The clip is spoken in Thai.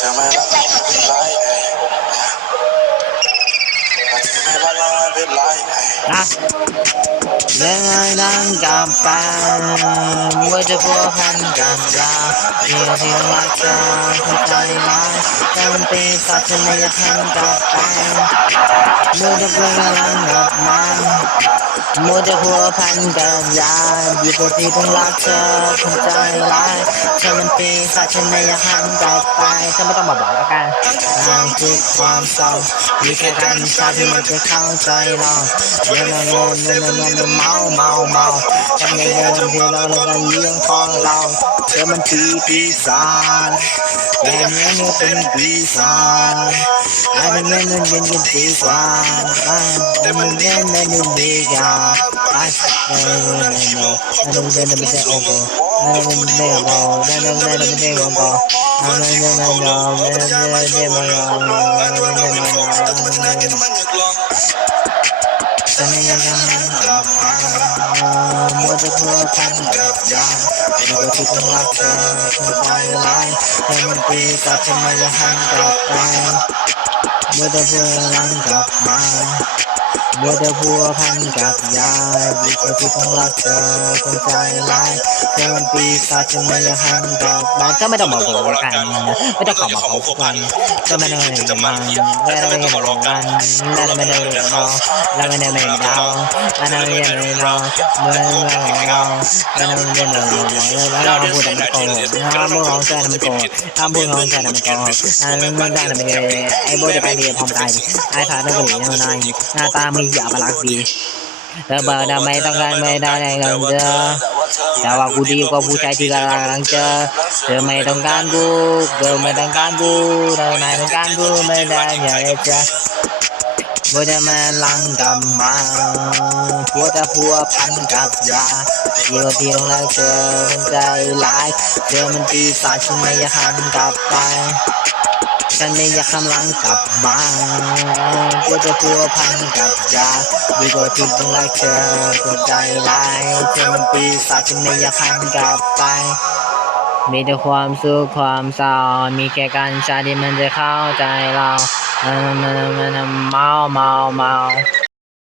เธอไม่รักเราไม่เป็นไรแต่เธอไม่รักเราไม่เป็นไรนะยังไงนั่งกับแฟนมัวจะพัวพันกับยาเดียวที่รักเธอเข้าใจร้ายแต่มันเป็นสัตว์ฉันไม่อยากหันกลับไปมัวจะพัวกำลังกับมันมัวจะพัวพันกับยาดีกว่าที่ต้องรักเธอเข้าใจร้ายเธอมันเป็นสัตว์ฉันไม่อยากหันกลับไปฉันไม่ต้องมาบอกแล้วกันนางคือความเศร้ามีแค่กันชาที่มันจะเข้าใจเราเดินเมาฉันไม่เดินที่เราเรื่องของเราเธอมันปีศาจแต่เนี้ยมันเป็นปีศาจแต่เนี้ยมันเป็นปีศาจแต่มันเนี้ยมันเป็นปีศาจไปมันเป็นโอ้โหมันเป็นโอ้โหมันเป็นโอ้โหมันเป็นโอ้โหฉันยังมัวจะพัวพันกับยาดีกว่าที่ต้องรักเธอคนใจร้ายแต่มันปีศาจฉันไม่อยากหันกลับไปมัวจะพัวรังกับมามัวแต่พัวพันกับยาดีกว่าที่ต้องรักเธอคนใจร้ายแต่มันปีศาจฉันไม่อยากหันกลับไปก็ไม่ต้องมาบอกกันไม่ต้องขอมาขอกันก็ไม่ต้องจะมาไม่ได้ไม่ต้องกันไม่ได้ไม่ได้เราเราไม่ได้ไม่เราไม่ได้ไม่ได้เราไม่ได้ไม่เราไม่ได้ไม่ได้เราเราพูดแต่มันโกงห้ามพูดของใจมันโกงห้ามพูดของใจมันโกงไม่ได้ไม่ได้ไอ้โบจะไปเรียนพร้อมกันไอ้ขาดก็หนีเท่านั้นหน้าตามึงอย่าประหลาดดีเธอเบอร์ทำไมต้องการไม่ได้ในเงินเจอแต่ว่ากูดีกว่าผู้ชายที่กำลังเจอเธอไม่ต้องการกูเธอไม่ต้องการกูเธอไม่ต้องการกูไม่ได้อยากจะมัวแต่มาลังกับมาพัวแต่พัวพันกับยาเดียวที่ต้องรักเธอมันใจร้ายเธอมันปีศาจฉันไม่อยากหันกลับไปฉันไม่อยากกำลังกลับมาพัวแต่พัวพันกับยาดีกว่าที่ต้องรักเธอมันใจร้ายเธอมันปีศาจฉันไม่อยากหันกลับไปมีแต่ความสุขความเศร้ามีแค่กัญชาที่มันจะเข้าใจเราเมา